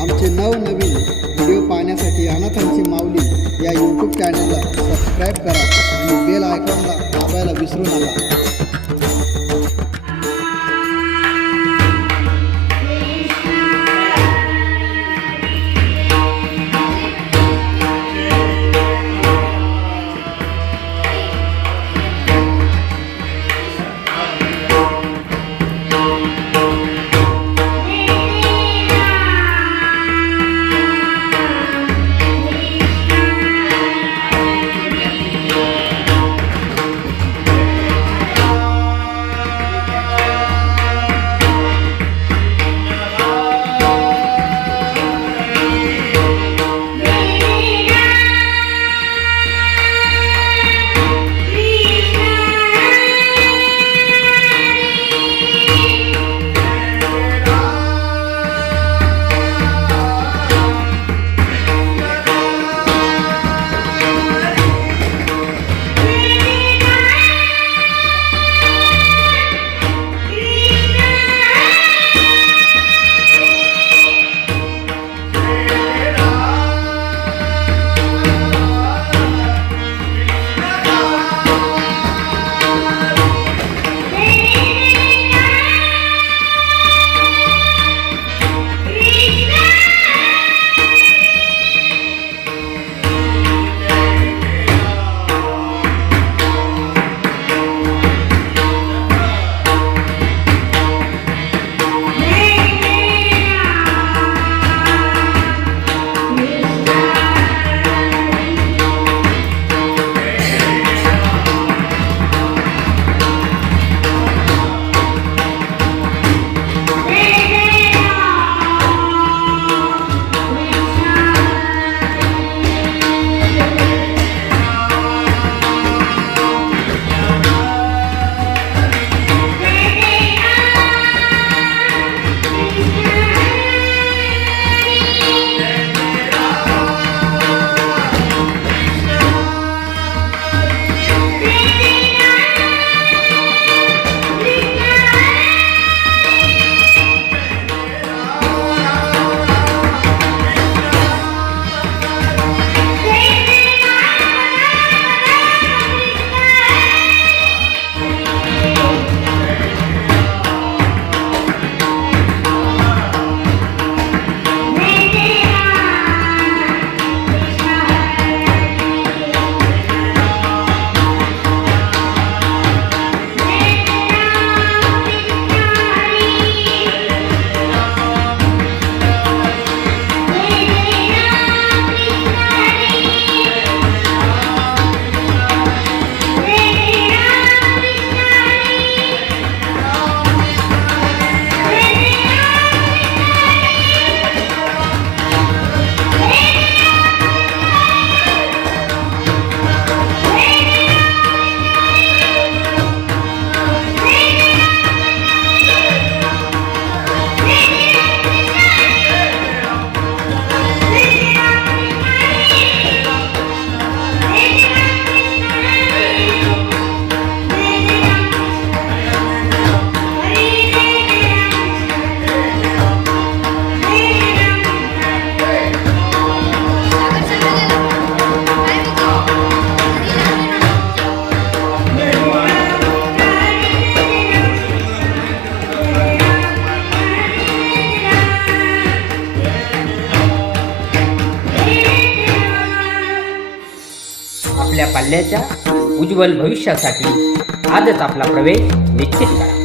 आमचे नवनवीन व्हिडिओ पाहण्यासाठी अनाथांची माऊली या यूट्यूब चॅनलला सबस्क्राईब करा आणि बेल आयकॉनला दाबायला विसरू नका. आपल्या उज्ज्वल भविष्यासाठी आजच आपला प्रवेश निश्चित करा.